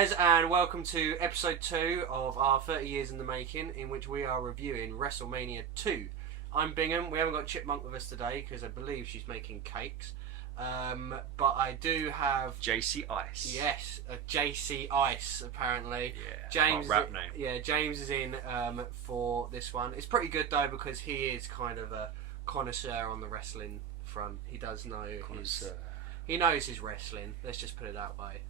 guys, and welcome to episode 2 of our 30 years in the making, in which we are reviewing Wrestlemania 2. I'm Bingham. We haven't got Chipmunk with us today because I believe she's making cakes. But I do have JC Ice. Yes, a JC Ice apparently. Yeah, James. rap name. Yeah, James is in for this one. It's pretty good though because he is kind of a connoisseur on the wrestling front. He does know he knows his wrestling. Let's just put it that way.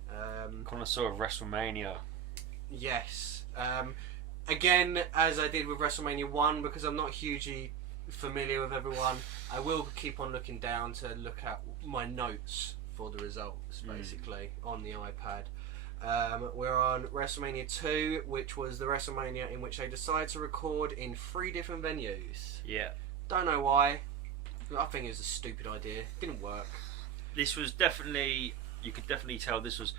Connoisseur of Wrestlemania. Yes. Again, as I did with Wrestlemania 1, because I'm not hugely familiar with everyone, I will keep on looking down to look at my notes for the results, basically, on the iPad. We're on Wrestlemania 2, which was the Wrestlemania in which they decided to record in 3 different venues. Yeah. Don't know why. I think it was a stupid idea. Didn't work. This was definitely, you could definitely tell this was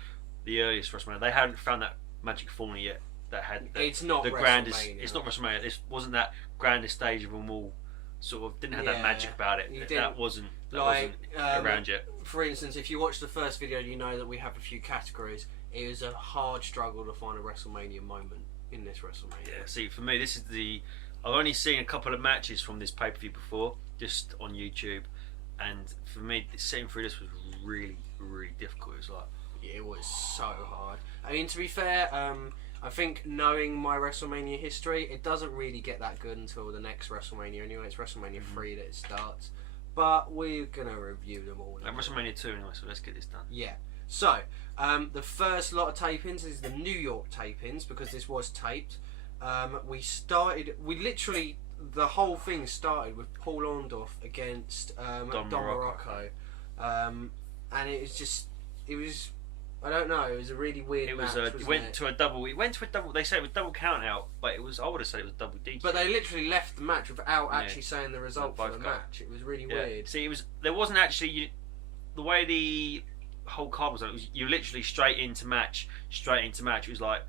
the earliest Wrestlemania. They hadn't found that magic formula yet that had it's not the WrestleMania. grandest. It's not Wrestlemania. This wasn't that grandest stage of them all. Sort of didn't have that magic about it. That wasn't around yet. For instance, if you watch the first video, you know that we have a few categories. It was a hard struggle to find a WrestleMania moment in this WrestleMania. Yeah. See, for me, this is the. I've only seen a couple of matches from this pay-per-view before, just on YouTube, and for me, sitting through this was really, really difficult. It was like, it was so hard. I mean, to be fair, I think knowing my WrestleMania history, it doesn't really get that good until the next WrestleMania. Anyway, it's WrestleMania 3 that it starts. But we're gonna review them all. And WrestleMania 2 anyway, so let's get this done. Yeah. So, the first lot of tapings is the New York tapings because this was taped. The whole thing started with Paul Orndorff against Don Morocco. And it was I don't know, it was a really weird match. It went to a double. They said it was double count out, but it was. I would have said it was double DQ. But they literally left the match without actually saying the result for the match. It was really weird. See, there wasn't actually the way the whole card was. It was you literally straight into match. It was like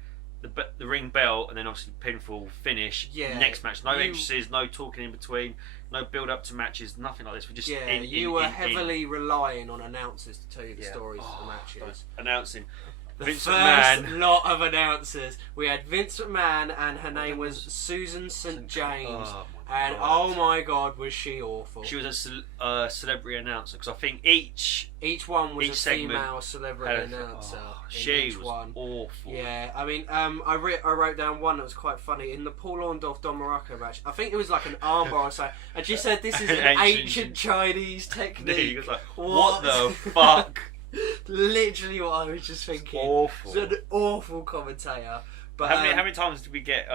the ring bell and then obviously pinfall finish. Yeah. Next match, no entrances, no talking in between, no build up to matches, nothing like this. We just you were heavily relying on announcers to tell you the stories of the matches. Announcing. The Vince first McMahon. lot of announcers. We had Vince McMahon and her name was Susan St. James. Oh my god, was she awful. She was a celebrity announcer because I think each one was a female celebrity announcer. She was awful. Yeah, I mean, I wrote down one that was quite funny. In the Paul Orndorff Don Morocco match, I think it was like an armbar or so, and she said this is an ancient Chinese technique. Was like, what the fuck? Literally what I was just thinking. Awful. It's an awful commentator. But how many times did we get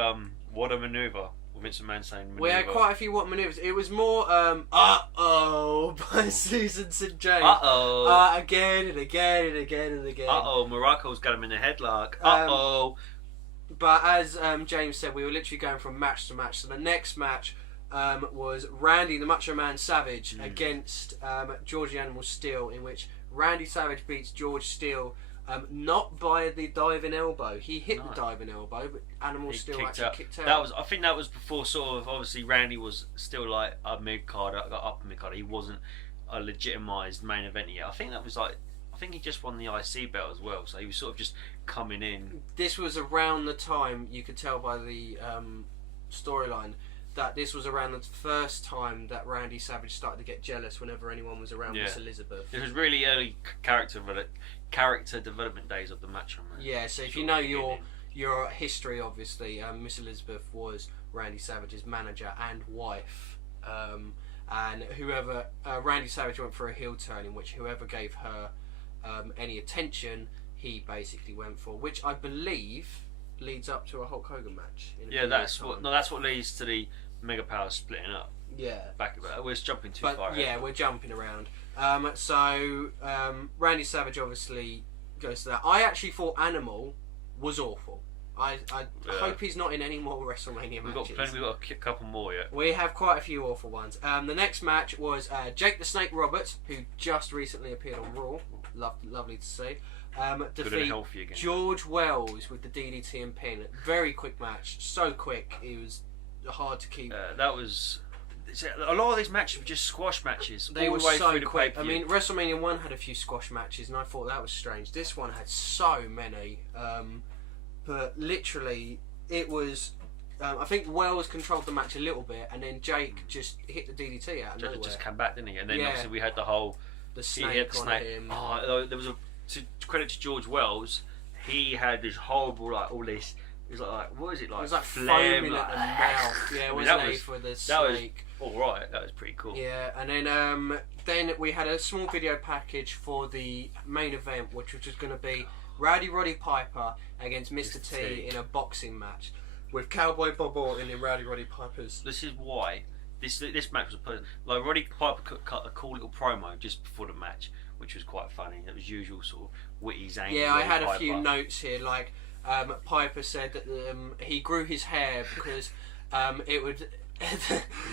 what a maneuver? Vince McMahon saying maneuver. We had quite a few what maneuvers. It was more by Susan St. James. Again and again and again and again. Morocco's got him in a headlock. But as James said, we were literally going from match to match. So the next match was Randy the Macho Man Savage against George the Animal Steele, in which Randy Savage beats George Steele. Not by the diving elbow. He hit the diving elbow, but Animal Steele actually kicked out. I think that was before sort of obviously Randy was still like a mid-carder, upper mid-carder. He wasn't a legitimised main event yet. I think he just won the IC belt as well, so he was sort of just coming in. This was around the time, you could tell by the storyline, that this was around the first time that Randy Savage started to get jealous whenever anyone was around Miss Elizabeth. It was really early character development days of the Macho Man. Yeah, so if you know your history, obviously, Miss Elizabeth was Randy Savage's manager and wife. And whoever Randy Savage went for a heel turn in which whoever gave her any attention, he basically went for, which I believe leads up to a Hulk Hogan match. That's what leads to the Mega Power splitting up. Yeah. We're jumping too far. Yeah, we're jumping around. So Randy Savage obviously goes to that. I actually thought Animal was awful. I hope he's not in any more WrestleMania matches. We've got a couple more yet. We have quite a few awful ones. The next match was Jake the Snake Roberts, who just recently appeared on Raw. Lovely to see. Defeat George Wells with the DDT and pin. Very quick match. So quick, it was hard to keep. a lot of these matches were just squash matches. They all were the way so through the quick. I pay-per-view. mean, WrestleMania 1 had a few squash matches, and I thought that was strange. This one had so many. But literally, it was... I think Wells controlled the match a little bit, and then Jake just hit the DDT out of nowhere. Just came back, didn't he? And then obviously we had the whole... The snake on snake. him. Oh, there was credit to George Wells. He had this horrible, like, all this... It was like what is it like? It was like phlegm, foaming like, at the mouth. Yeah, wasn't it, for the snake? That was alright. That was pretty cool. Yeah, and then we had a small video package for the main event, which was just going to be Roddy Piper against Mr. T in a boxing match with Cowboy Bob Orton in Roddy Piper's. This is why this match was like Roddy Piper cut a cool little promo just before the match, which was quite funny. It was usual sort of witty, zany. Yeah, I had Piper. a few notes here, like Piper said that he grew his hair because it would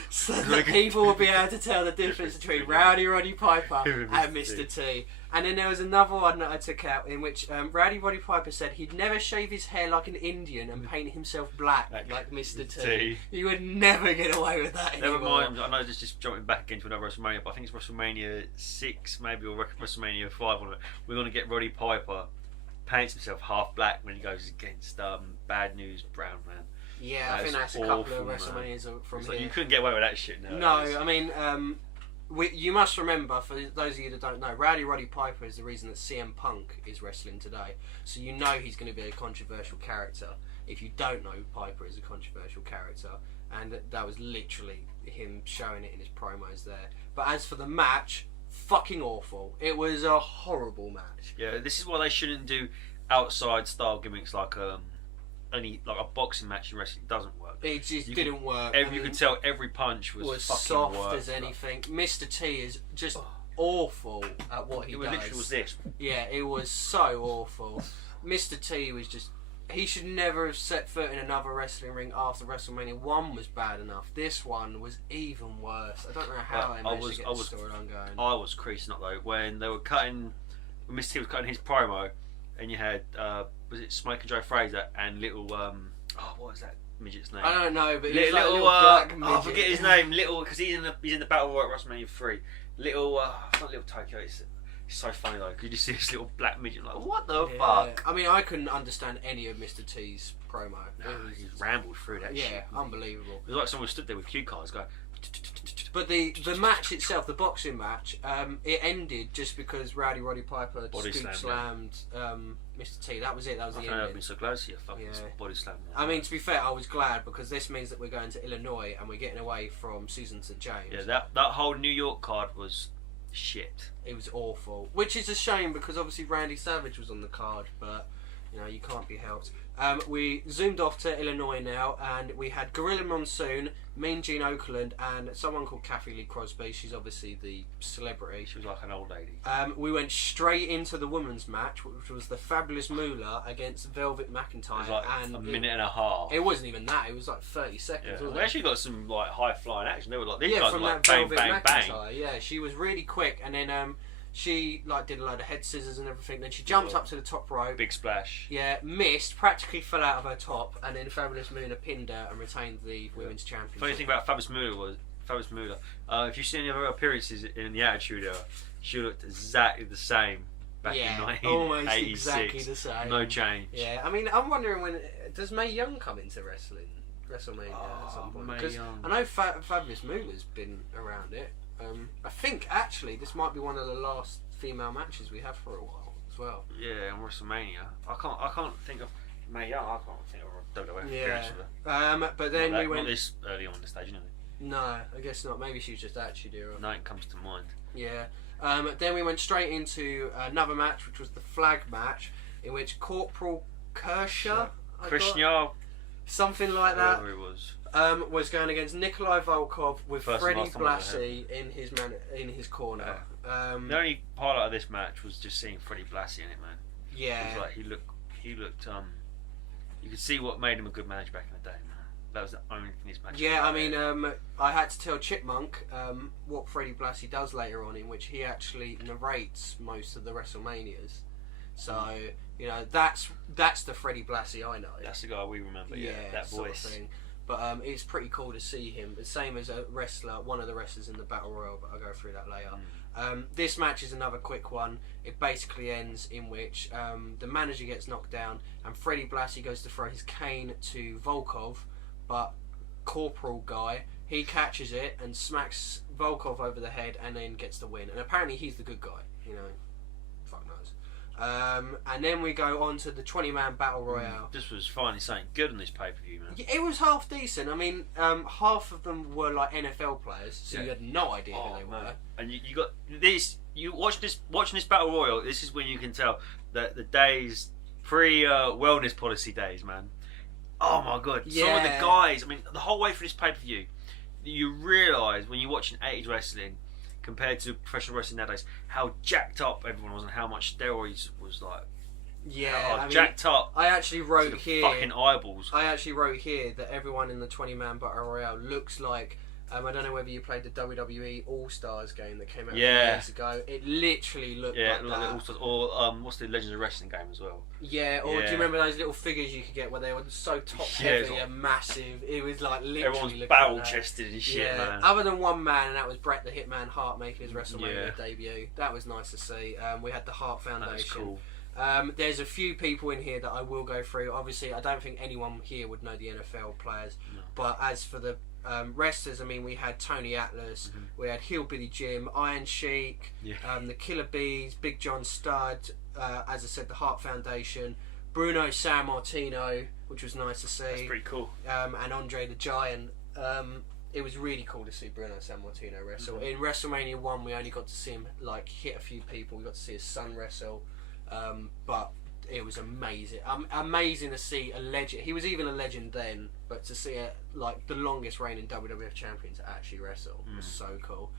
so that people would be able to tell the difference between Roddy Piper and Mr. T. And then there was another one that I took out in which Roddy Piper said he'd never shave his hair like an Indian and paint himself black like Mr. T. He would never get away with that anymore. Never mind, I know this is just jumping back into another WrestleMania, but I think it's WrestleMania 6 maybe, or WrestleMania 5 on it. We're going to get Roddy Piper paints himself half black when he goes against Bad News Brown Man. Yeah, I think that's a couple of WrestleManias from here. Like, you couldn't get away with that shit now. No, I mean, you must remember, for those of you that don't know, Roddy Piper is the reason that CM Punk is wrestling today. So you know he's going to be a controversial character. If you don't know, Piper is a controversial character. And that was literally him showing it in his promos there. But as for the match, fucking awful. It was a horrible match. Yeah, this is why they shouldn't do outside style gimmicks like a boxing match in wrestling. Doesn't work. It just didn't work. You could tell every punch was fucking soft work. as anything. Mr. T is just awful at what he does. It literally was this. Yeah, it was so awful. Mr. T was just... He should never have set foot in another wrestling ring after WrestleMania 1 was bad enough. This one was even worse. I don't know how they managed to get the storyline going. I was creasing up though when they were cutting... When Mr. T was cutting his promo, and you had... was it Smoking Joe Fraser and little... what was that midget's name? I don't know, but he's little black midget. I forget his name. Little, because he's in the Battle Royale WrestleMania 3. Little, not Little Tokyo. It's so funny though. Could you see this little black midget? Like, what the fuck? I mean, I couldn't understand any of Mr. T's promo. He rambled through that shit. Yeah, unbelievable. It was like someone stood there with cue cards going. But the match itself, the boxing match, it ended just because Roddy Piper slammed Mr. T. That was it. That was the ending. I've been so glad to see a fucking body slam. I mean, to be fair, I was glad because this means that we're going to Illinois and we're getting away from Susan St. James. Yeah, that whole New York card was shit. It was awful, which is a shame because obviously Randy Savage was on the card, but you know you can't be helped. We zoomed off to Illinois now, and we had Gorilla Monsoon, Mean Gene Okerlund, and someone called Kathy Lee Crosby. She's obviously the celebrity. She was like an old lady. We went straight into the women's match, which was the Fabulous Moolah against Velvet McIntyre. It was like a minute and a half. It wasn't even that. It was like 30 seconds. Yeah. Wasn't we actually got some like high flying action. They were like these guys were from like that bang, Velvet bang, McIntyre. bang. Yeah, she was really quick, and then she like did a load of head scissors and everything. Then she jumped up to the top rope. Big splash. Yeah, missed, practically fell out of her top, and then Fabulous Moolah pinned her and retained the women's championship. Funny thing about Fabulous Moolah, if you've seen any of her appearances in the Attitude Era, she looked exactly the same back in 1986. Almost exactly the same. No change. Yeah, I mean, I'm wondering does Mae Young come into WrestleMania at some point? Because I know Fabulous Moolah's been around it. I think actually this might be one of the last female matches we have for a while as well. Yeah, in WrestleMania. I can't think of Mae Young. I can't think of a WWF appearance for her. But then we went not this early on the stage, anyway. No, I guess not. Maybe she was just Attitude Era. No, it comes to mind. Yeah. Then we went straight into another match, which was the flag match, in which Corporal Kershaw, something like that, whoever it was going against Nikolai Volkov with Freddie Blassie in his corner. Yeah. The only highlight of this match was just seeing Freddie Blassie in it, man. Yeah. It was like he looked. You could see what made him a good manager back in the day, man. That was the only thing this match. Yeah, I mean, I had to tell Chipmunk what Freddie Blassie does later on, in which he actually narrates most of the WrestleManias. So you know that's the Freddie Blassie I know. That's the guy we remember. Yeah, that voice. Sort of thing. But it's pretty cool to see him. The same as a wrestler, one of the wrestlers in the Battle Royale, but I'll go through that later. This match is another quick one. It basically ends in which the manager gets knocked down and Freddie Blassie goes to throw his cane to Volkov, but Corporal Guy, he catches it and smacks Volkov over the head and then gets the win. And apparently he's the good guy, you know. Fuck knows. And then we go on to the 20-man Battle Royale. This was finally something good on this pay-per-view, man. It was half decent. I mean, half of them were like NFL players, so you had no idea who they were. And you got this. You watching this Battle Royale. This is when you can tell that the days pre-wellness policy days, man. Oh my god! Some of the guys. I mean, the whole way through this pay-per-view, you realise when you're watching 80s wrestling compared to professional wrestling nowadays, how jacked up everyone was and how much steroids was like. Yeah, I mean, jacked up. I actually wrote here. Fucking eyeballs. I actually wrote here that everyone in the 20-man Battle Royale looks like. I don't know whether you played the WWE All Stars game that came out a few years ago. It literally looked like that. All Stars, or what's the Legends of Wrestling game as well? Yeah, or do you remember those little figures you could get where they were so top heavy and massive? It was like literally. Everyone's barrel chested and shit, man. Other than one man, and that was Bret the Hitman Hart making his WrestleMania debut. That was nice to see. We had the Hart Foundation. That's cool. There's a few people in here that I will go through. Obviously, I don't think anyone here would know the NFL players. No. But as for the wrestlers, I mean, we had Tony Atlas, we had Hillbilly Jim, Iron Sheik, the Killer Bees, Big John Studd, as I said, the Hart Foundation, Bruno Sammartino, which was nice to see. That's pretty cool. And Andre the Giant. It was really cool to see Bruno Sammartino wrestle. In WrestleMania 1, we only got to see him like hit a few people. We got to see his son wrestle. But it was amazing. Amazing to see a legend. He was even a legend then, but to see like the longest reigning WWF champion to actually wrestle was so cool.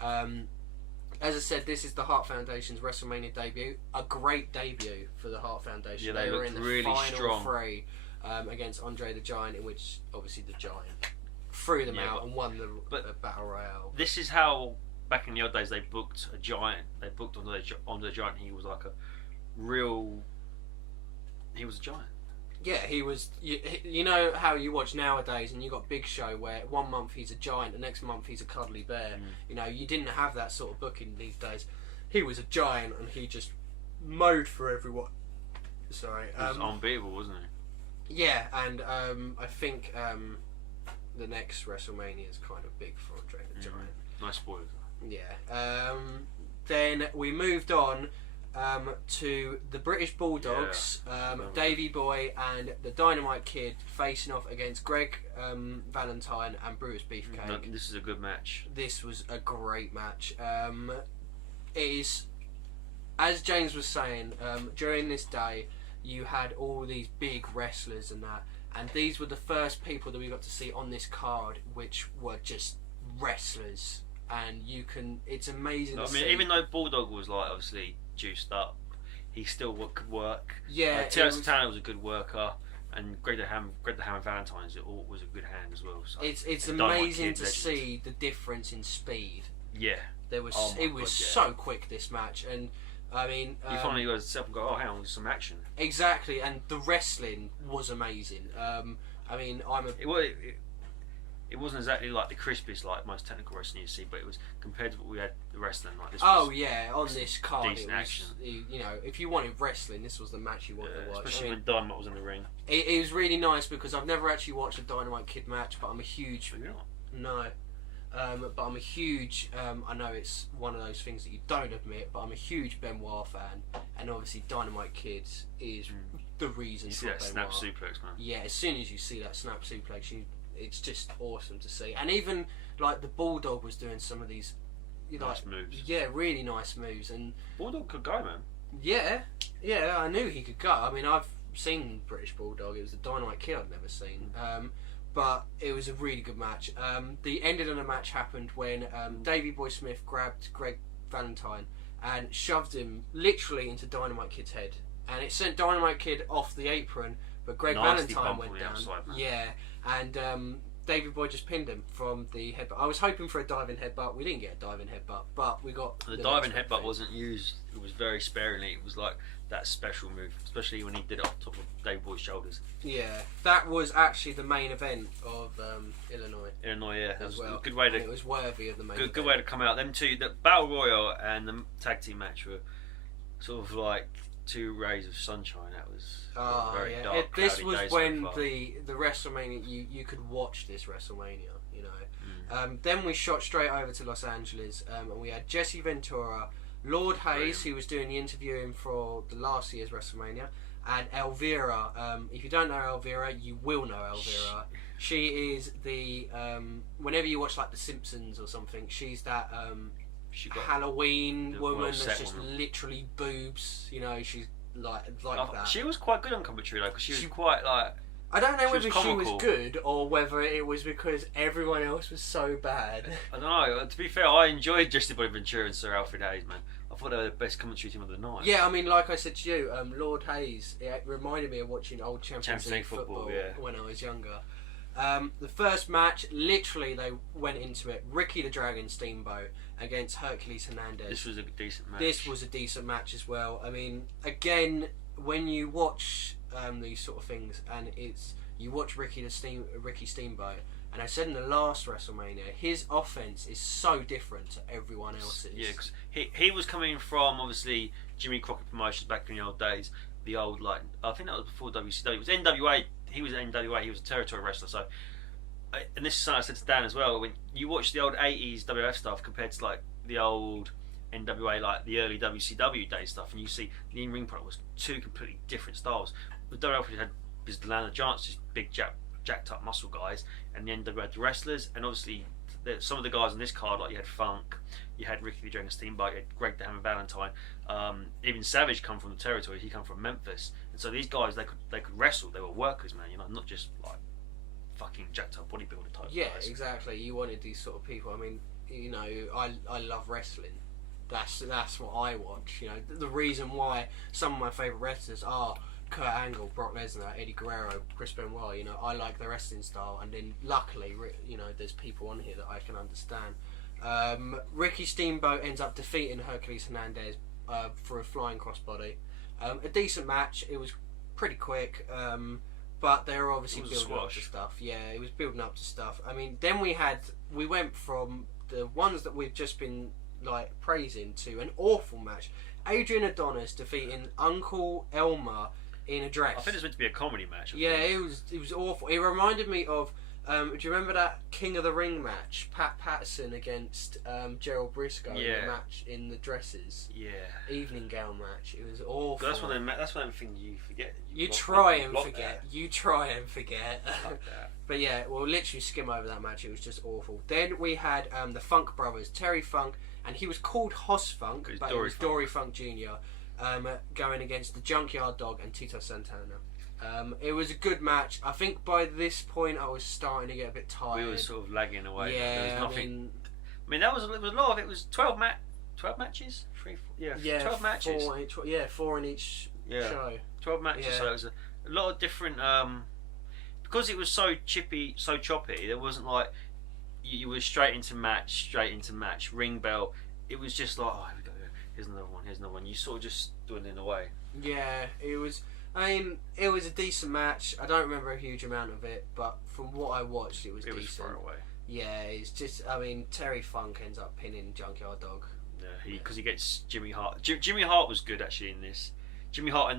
As I said, this is the Hart Foundation's WrestleMania debut. A great debut for the Hart Foundation. Yeah, they were in the really final three against Andre the Giant, in which obviously the Giant threw them out and won the Battle Royale. This is how back in the old days they booked a Giant. They booked Andre the Giant. He was like a real. He was a giant. Yeah, he was. You know how you watch nowadays, and you got Big Show where 1 month he's a giant, the next month he's a cuddly bear. You know, you didn't have that sort of booking these days. He was a giant, and he just mowed for everyone. Sorry, he was unbeatable, wasn't he? Yeah, and I think the next WrestleMania is kind of big for Andre the Giant. Nice spoilers. Yeah. Then we moved on. To the British Bulldogs, Davey Boy and the Dynamite Kid facing off against Greg Valentine and Brutus Beefcake. No, this is a good match. This was a great match. It is, as James was saying, during this day you had all these big wrestlers and that, and these were the first people that we got to see on this card which were just wrestlers, and it's amazing to see. Even though Bulldog was like obviously juiced up, he still could work. Yeah, Terrence Tanner was a good worker, and Greg the Hammer Valentine was a good hand as well. So it's amazing to see the difference in speed. Yeah, it was so quick, this match, and I mean, you finally got yourself and go, oh, hang on, there's some action. Exactly, and the wrestling was amazing. I mean, It wasn't exactly like the crispiest, like most technical wrestling you see, but it was compared to what we had the wrestling like this. On this card, decent action. You know, if you wanted wrestling, this was the match you wanted to watch. Especially when Dynamite was in the ring. It was really nice because I've never actually watched a Dynamite Kid match, but I'm a huge. No. But I'm a huge. I know it's one of those things that you don't admit, but I'm a huge Benoit fan, and obviously Dynamite Kid is the reason. You see that snap suplex, man. Yeah, as soon as you see that snap suplex, it's just awesome to see. And even like the Bulldog was doing some of these nice moves. Yeah, really nice moves. And Bulldog could go, man. Yeah, I knew he could go. I mean, I've seen British Bulldog. It was the Dynamite Kid I'd never seen. But it was a really good match. The ending of the match happened when Davey Boy Smith grabbed Greg Valentine and shoved him literally into Dynamite Kid's head, and it sent Dynamite Kid off the apron. But Greg Valentine went down. Outside, yeah, and Davey Boy just pinned him from the headbutt. I was hoping for a diving headbutt. We didn't get a diving headbutt, but we got the diving headbutt wasn't used. It was very sparingly. It was like that special move, especially when he did it off the top of Davey Boy's shoulders. Yeah, that was actually the main event of Illinois. Illinois, yeah, that was well. a good way to. And it was worthy of the main. Good way to come out. Them two, the Battle Royale and the tag team match were sort of like two rays of sunshine. That was very dark. This was when the WrestleMania you could watch this WrestleMania. You know, then we shot straight over to Los Angeles, and we had Jesse Ventura, Lord Hayes, who was doing the interviewing for the last year's WrestleMania, and Elvira. If you don't know Elvira, you will know Elvira. She is the whenever you watch like The Simpsons or something, she's that Halloween woman that's just literally boobs. You know, she's like that. She was quite good on commentary though, because she was quite like. I don't know whether she was good or whether it was because everyone else was so bad. I don't know. To be fair, I enjoyed Jesse Ventura and Sir Alfred Hayes, man. I thought they were the best commentary team of the night. Yeah, I mean, like I said to you, Lord Hayes, it reminded me of watching old Champions League football when I was younger. The first match, literally, they went into it. Ricky the Dragon Steamboat against Hercules Hernandez. This was a decent match. This was a decent match as well. I mean, again, when you watch these sort of things, and you watch Ricky Steamboat, and I said in the last WrestleMania, his offense is so different to everyone else's. Yeah, because he was coming from obviously Jimmy Crockett Promotions back in the old days. The old I think that was before WCW. It was NWA. He was NWA. He was a territory wrestler. So, and this is something I said to Dan as well. When you watch the old '80s WF stuff compared to like the old NWA, like the early WCW day stuff, and you see the in-ring product was two completely different styles. The WF had the Land of Giants, just big jacked up muscle guys, and the NWA had the wrestlers, and obviously some of the guys on this card, like you had Funk, you had Ricky the Dragon Steamboat, you had Greg the Hammer Valentine, even Savage come from the territory. He come from Memphis, and so these guys they could wrestle. They were workers, man. You know, not just like fucking jacked up bodybuilder type. Yeah, guys. exactly. You wanted these sort of people. I mean, you know, I love wrestling. That's what I watch. You know, the reason why some of my favourite wrestlers are Kurt Angle, Brock Lesnar, Eddie Guerrero, Chris Benoit. You know, I like the wrestling style, and then luckily, you know, there's people on here that I can understand. Ricky Steamboat ends up defeating Hercules Hernandez for a flying crossbody. A decent match. It was pretty quick, but they were obviously building up to stuff. Yeah, it was building up to stuff. I mean, then we went from the ones that we've just been like praising to an awful match. Adrian Adonis defeating Uncle Elmer in a dress. I think it was meant to be a comedy match. It was awful. It reminded me of. Do you remember that King of the Ring match? Pat Patterson against Gerald Briscoe in the match in the dresses. Yeah. Evening gown match. It was awful. That's one of the things you forget. You try and forget. But yeah, we'll literally skim over that match. It was just awful. Then we had the Funk brothers, Terry Funk, and he was called Hoss Funk, but it was Dory Funk Jr. Going against the Junkyard Dog and Tito Santana. It was a good match. I think by this point I was starting to get a bit tired. We were sort of lagging away. Yeah, there was nothing. I mean, that was a lot of it. Was 12 matches? 12 matches. 4 in each show. 12 matches. Yeah. So it was a lot of different. Because it was so choppy. There wasn't like you were straight into match, ring bell. It was just like, oh, here we go. Here's another one. You sort of just doing it away. Yeah, it was. I mean, it was a decent match. I don't remember a huge amount of it, but from what I watched, it was decent. It was far away. Yeah, it's just. I mean, Terry Funk ends up pinning Junkyard Dog. Yeah, because he gets Jimmy Hart. Jimmy Hart was good actually in this. Jimmy Hart,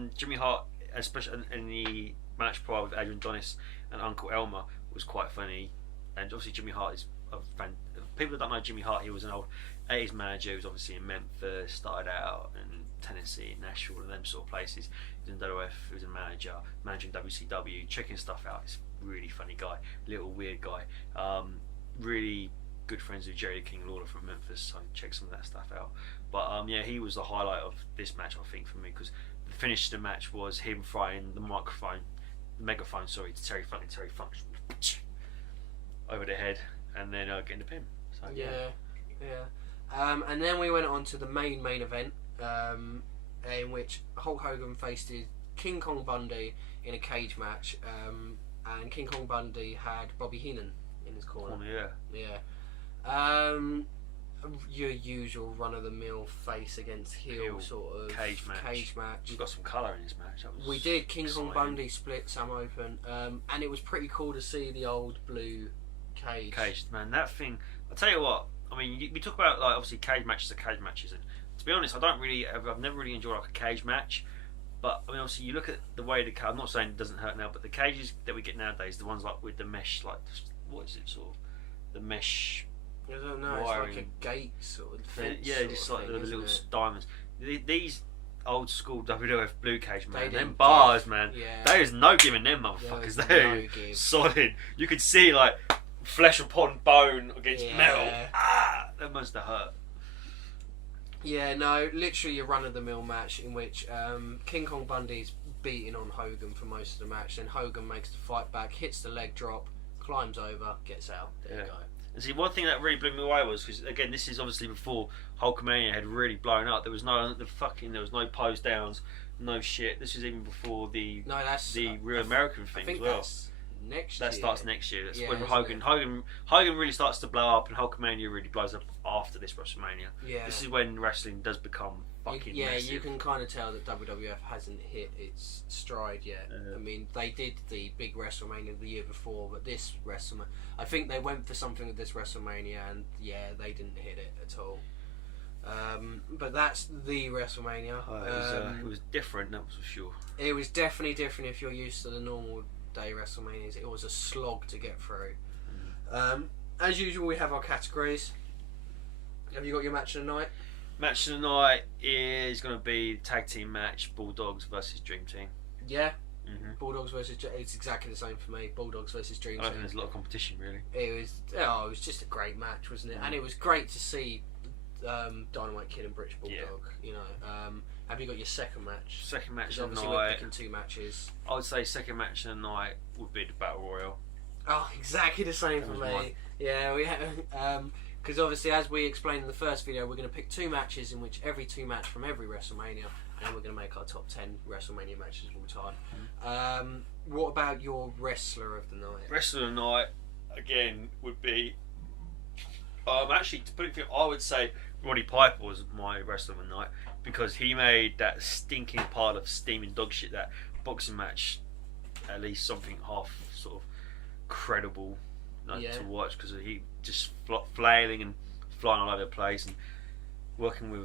especially in the match prior with Adrian Adonis and Uncle Elmer, was quite funny. And obviously, Jimmy Hart is a fan. People that don't know Jimmy Hart, he was an old '80s manager. He was obviously in Memphis, started out in Tennessee, Nashville, and them sort of places. He was in WF, he was a manager, managing WCW, checking stuff out. He's a really funny guy, little weird guy. Really good friends with Jerry King Lawler from Memphis, so check some of that stuff out. But yeah, he was the highlight of this match, I think, for me, because the finish of the match was him throwing the megaphone, to Terry Funk, and Terry Funk over the head, and then getting the pin. So, yeah. And then we went on to the main event, in which Hulk Hogan faced King Kong Bundy in a cage match, and King Kong Bundy had Bobby Heenan in his corner. Yeah. your usual run-of-the-mill face against heel sort of cage match. We got some colour in this match. We did. King exciting. Kong Bundy split Sam open, and it was pretty cool to see the old blue cage. Man, that thing. I'll tell you what. I mean, we talk about like obviously cage matches are cage matches, and to be honest, I've never really enjoyed like a cage match. But I mean, obviously, you look at the way I'm not saying it doesn't hurt now, but the cages that we get nowadays, the ones like with the mesh, like what is it sort of the mesh? I don't know. Wiring. It's like a gate sort of fence. Yeah, just like the little diamonds. These old school WWF blue cage, man, them bars, man. Yeah. There is no giving them motherfuckers. They're solid. You could see like flesh upon bone against metal. That must have hurt. Yeah, no, literally a run-of-the-mill match in which King Kong Bundy's beating on Hogan for most of the match, then Hogan makes the fight back, hits the leg drop, climbs over, gets out. There you go. And see, one thing that really blew me away was because again, this is obviously before Hulkamania had really blown up. There was no pose downs, no shit. This was even before the real American thing as well. That starts next year. That's when Hogan really starts to blow up, and Hulkamania really blows up after this WrestleMania. Yeah. This is when wrestling does become fucking massive. You can kind of tell that WWF hasn't hit its stride yet. I mean, they did the big WrestleMania the year before, but this WrestleMania, I think they went for something with this WrestleMania, and they didn't hit it at all. But that's the WrestleMania. It was different, that was for sure. It was definitely different if you're used to the normal day WrestleManias. It was a slog to get through. As usual, we have our categories. Have you got your match of the night? Match of the night is going to be tag team match, Bulldogs versus Dream Team. Yeah. Bulldogs versus it's exactly the same for me. Bulldogs versus Dream Team. I don't think there's a lot of competition really. It was just a great match, wasn't it? And it was great to see Dynamite Kid and British Bulldog. You know, have you got your second match? Second match of the night. We're picking two matches. I would say second match of the night would be the Battle Royale. Oh, exactly the same for me. Yeah, we have. Because obviously, as we explained in the first video, we're going to pick two matches in which every two match from every WrestleMania, and we're going to make our top 10 WrestleMania matches of all time. What about your wrestler of the night? Wrestler of the night, again, would be... actually, to put it through, I would say Roddy Piper was my wrestler of the night, because he made that stinking pile of steaming dog shit, that boxing match, at least something half sort of credible to watch, because he just flailing and flying all over the place and working with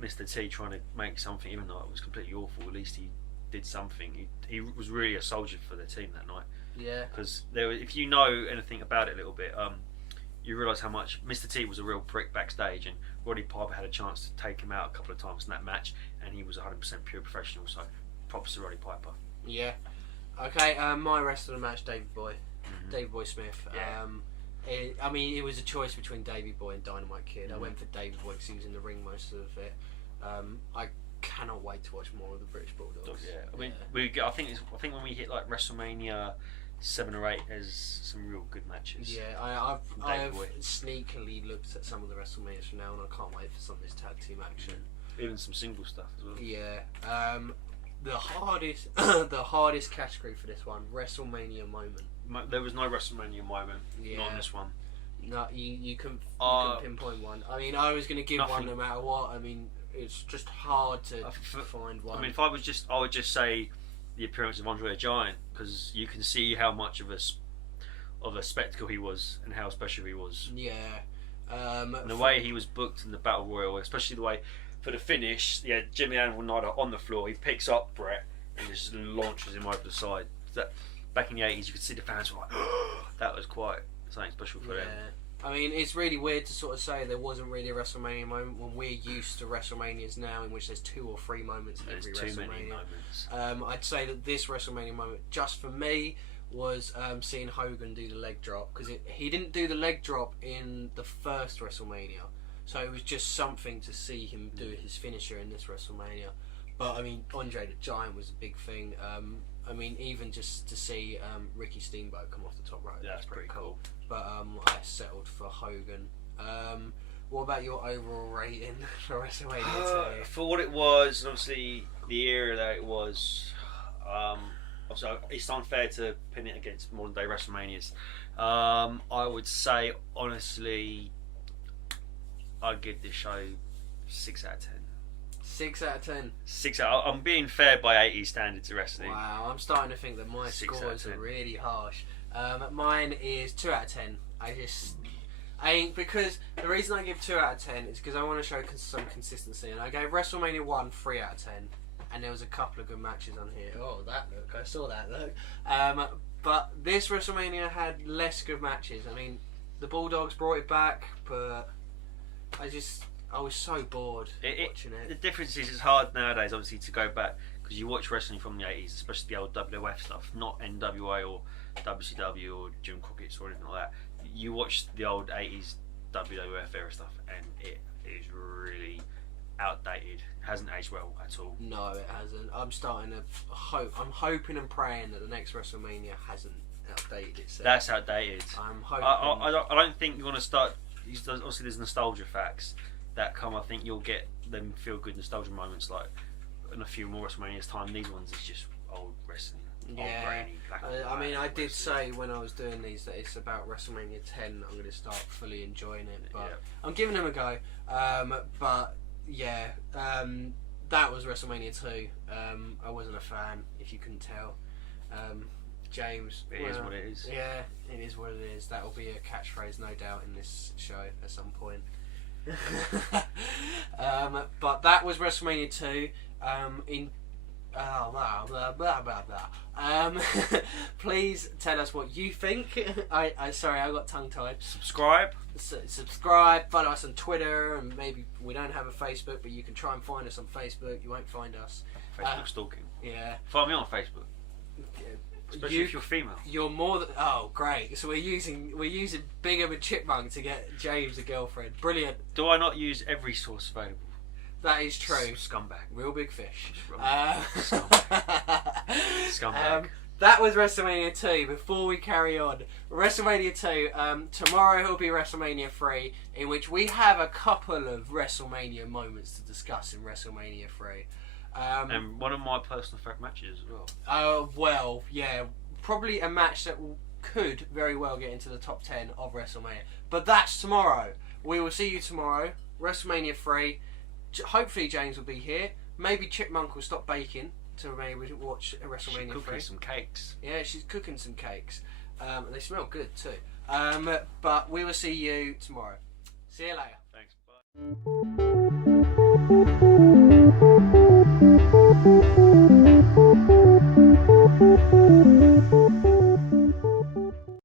Mr. T trying to make something, even though it was completely awful. At least he did something. He was really a soldier for the team that night. Yeah. Because if you know anything about it a little bit, you realise how much Mr. T was a real prick backstage, and Roddy Piper had a chance to take him out a couple of times in that match, and he was 100% pure professional. So props to Roddy Piper. Yeah. Okay. My rest of the match, Davey Boy. Davey Boy Smith. Yeah. It was a choice between Davey Boy and Dynamite Kid. I went for Davey Boy because he was in the ring most of it. I cannot wait to watch more of the British Bulldogs. Yeah, I think when we hit like WrestleMania 7 or 8, there's some real good matches. Yeah, I've sneakily looked at some of the WrestleManias from now, and I can't wait for some of this tag team action. Even some single stuff as well. Yeah. The hardest category for this one, WrestleMania moment. There was no WrestleMania moment, not on this one. No, you can pinpoint one. I mean, I was going to give one no matter what. I mean, it's just hard to find one. I mean, I would just say the appearance of Andre the Giant, because you can see how much of a spectacle he was and how special he was. Yeah. And the way he was booked in the Battle Royal, especially the way for the finish, Jimmy Animal Night on the floor, he picks up Bret and just launches him over the side. That back in the 80s, you could see the fans were like, that was quite something special for them. I mean, it's really weird to sort of say there wasn't really a WrestleMania moment when we're used to WrestleManias now in which there's 2 or 3 moments in every WrestleMania. There's too many moments. I'd say that this WrestleMania moment, just for me, was seeing Hogan do the leg drop, because he didn't do the leg drop in the first WrestleMania, so it was just something to see him do his finisher in this WrestleMania. But I mean, Andre the Giant was a big thing. I mean, even just to see Ricky Steamboat come off the top rope, that's pretty cool. But I settled for Hogan. What about your overall rating for WrestleMania 2? For what it was, and obviously the era that it was, also it's unfair to pin it against modern day WrestleManias. I would say, honestly, I'd give this show 6 out of 10. 6 out of 10. 6 out. I'm being fair by 80 standards of wrestling. Wow, I'm starting to think that my scores are really harsh. Mine is 2 out of 10. Because the reason I give 2 out of 10 is because I want to show some consistency, and I gave WrestleMania 1 3 out of 10, and there was a couple of good matches on here. Oh, that look! I saw that look. But this WrestleMania had less good matches. I mean, the Bulldogs brought it back, but I was so bored watching it. The difference is it's hard nowadays, obviously, to go back because you watch wrestling from the 80s, especially the old WWF stuff, not NWA or WCW or Jim Crockett's or anything like that. You watch the old 80s WWF era stuff, and it is really outdated. It hasn't aged well at all. No, it hasn't. I'm starting to hope. I'm hoping and praying that the next WrestleMania hasn't outdated itself. That's outdated. I'm hoping. I don't think you want to start. Obviously, there's nostalgia facts that come. I think you'll get them feel good nostalgia moments like in a few more WrestleManias time. These ones is just old wrestling. Yeah, I mean, I did say when I was doing these that it's about WrestleMania 10. I'm going to start fully enjoying it, but I'm giving them a go. But yeah, that was WrestleMania 2. I wasn't a fan, if you couldn't tell. James, it is what it is. Yeah, it is what it is. That will be a catchphrase, no doubt, in this show at some point. But that was WrestleMania 2. Blah blah blah blah blah. Please tell us what you think. Sorry, I got tongue tied. Subscribe. Follow us on Twitter, and maybe we don't have a Facebook, but you can try and find us on Facebook. You won't find us. Facebook stalking. Yeah. Find me on Facebook. Especially if you're female. You're more than. Oh, great! So we're using Bingham and Chipmunk to get James a girlfriend. Brilliant. Do I not use every source available? That is true. Scumbag. Real big fish. Scumbag. That was WrestleMania 2. Before we carry on, WrestleMania 2, tomorrow will be WrestleMania 3, in which we have a couple of WrestleMania moments to discuss in WrestleMania 3. And one of my personal favourite matches as well. Well, yeah. Probably a match that could very well get into the top 10 of WrestleMania. But that's tomorrow. We will see you tomorrow. WrestleMania 3. Hopefully James will be here. Maybe Chipmunk will stop baking to maybe watch a WrestleMania 3. She's cooking some cakes. Yeah, she's cooking some cakes. And they smell good too. But we will see you tomorrow. See you later. Thanks. Bye.